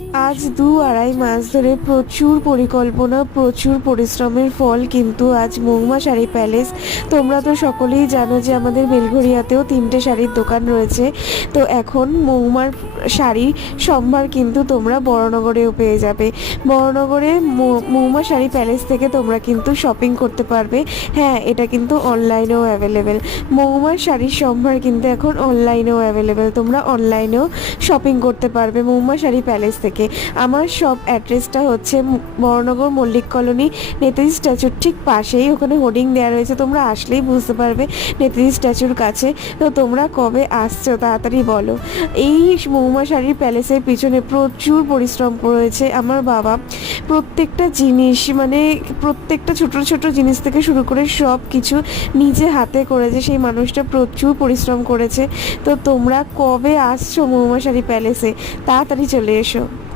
আজ ২-২.৫ মাস ধরে প্রচুর পরিকল্পনা, প্রচুর পরিশ্রমের ফল কিন্তু আজ মহুমা শাড়ি প্যালেস। তোমরা তো সকলেই জানো যে আমাদের বেলঘরিয়াতেও ৩টে শাড়ির দোকান রয়েছে। তো এখন মহুমার শাড়ি সম্ভার কিন্তু তোমরা বড়নগরেও পেয়ে যাবে। বড়নগরে মহুমা শাড়ি প্যালেস থেকে তোমরা কিন্তু শপিং করতে পারবে। হ্যাঁ, এটা কিন্তু অনলাইনেও অ্যাভেলেবেল। মহুমার শাড়ির সম্ভার কিন্তু এখন অনলাইনেও অ্যাভেলেবেল। তোমরা অনলাইনেও শপিং করতে পারবে মহুমা শাড়ি প্যালেস থেকে। আমার শপ অ্যাড্রেসটা হচ্ছে বড়নগর মল্লিক কলোনি, নেতাজি স্ট্যাচুর ঠিক পাশেই। ওখানে হোর্ডিং দেওয়া রয়েছে, তোমরা আসলেই বুঝতে পারবে নেতাজি স্ট্যাচুর কাছে। তো তোমরা কবে আসছো তাড়াতাড়ি বলো। এই মহুমা শাড়ির প্যালেসের পিছনে প্রচুর পরিশ্রম রয়েছে আমার বাবা। প্রত্যেকটা জিনিস মানে প্রত্যেকটা ছোট ছোট জিনিস থেকে শুরু করে সব কিছু নিজে হাতে করেছে সেই মানুষটা, প্রচুর পরিশ্রম করেছে। তো তোমরা কবে আসছো মহুমা শাড়ি প্যালেসে, তাড়াতাড়ি চলে এসো।